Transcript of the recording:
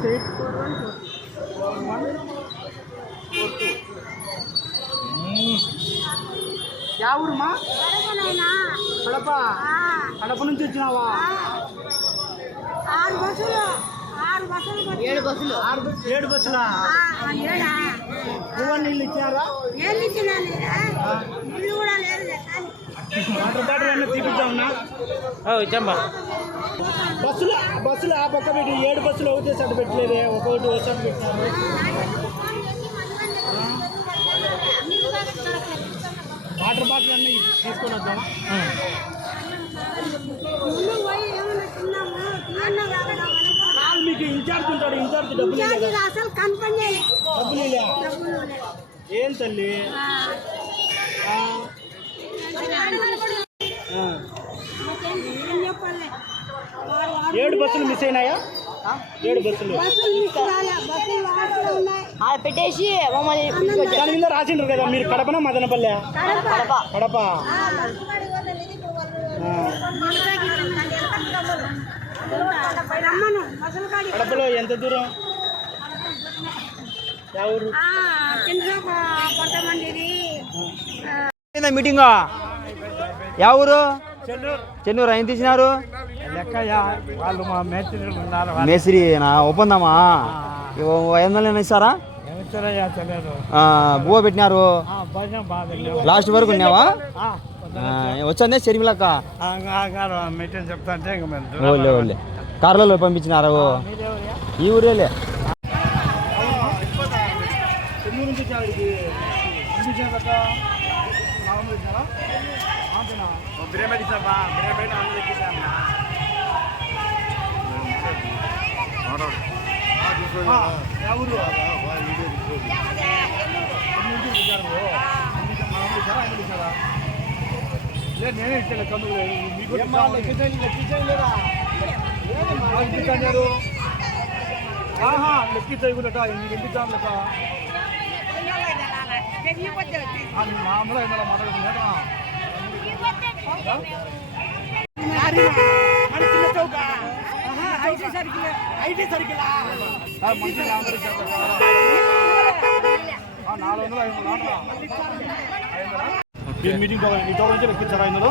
Six eight four one four one four two yeah ఊరుమా? కడప. కడప నుంచి వచ్చినావా? ఆరు బస్సులు. ఏడు బస్సులు? ఆరు బస్సులు ఏడు బస్సులా? పువ్వు నీళ్ళు ఇచ్చారా? వాటర్ బాటిల్ అన్నీ తీపిద్దామన్నా? ఇచ్చమ్మా బస్సులు బస్సులు ఆ పక్క పెట్టి ఏడు బస్సులు ఒకటే సైడ్ పెట్టలేదే ఒకటి ఒక సైడ్ పెట్టారు వాటర్ బాటిల్ అన్నీ తీసుకొని వద్దామా? మీకు ఇన్ఛార్జ్ ఉంటాడు ఇన్ఛార్జ్ డబ్బులు డబ్బులు ఏం తల్లి? ఏం చెప్పాలి ఏడు బస్సులు మిస్ అయినాయా? ఏడు బస్సులు. పెట్టేసి దాని మీద రాసిండ్రు కదా మీరు కడపన మదనపల్లె? కడప. కడపలో ఎంత దూరం? మీటింగ్? యా ఊరు? చెన్నూరు. ఆయన తీసినారు? వాళ్ళు మా ఉన్నారు మేస్త్రి నా ఒప్పందమా? ఇవ్వ ఐదు వందలు ఇస్తారా బువ్వ పెట్టినారు. లాస్ట్ వరకు ఉన్నావా? వచ్చిందే షర్మిలక్క మీటింగ్ చెప్తా అంటే ఇంక మేము ఓలే ఓలే. కార్లలో పంపించినారు. ఈ ఊరేలే వచ్చావు ఇక్కడికి. ఎందుకు వచ్చావు అక్క? మామూలు వచ్చావా? అంతేనా? ఆ, యా ఊరు? చెన్నూరు నుంచి మామూలు వచ్చారా? ఆయన వచ్చారా? లేదు, నేనే ఇచ్చాను కమ్ములు. మీకు కూడా ఆ, ఎందుకు అన్నారు? ఆహా లెక్కించకుండా ఎందుకు లెక్క అది మామూలుగా ఇందులో మాట్లాడుతున్నాడు ఐటీ సర్కిల్? నాలుగు వందలు ఐదు వందలు మీటింగ్ నీతో నుంచి లెక్కించారా ఇందులో?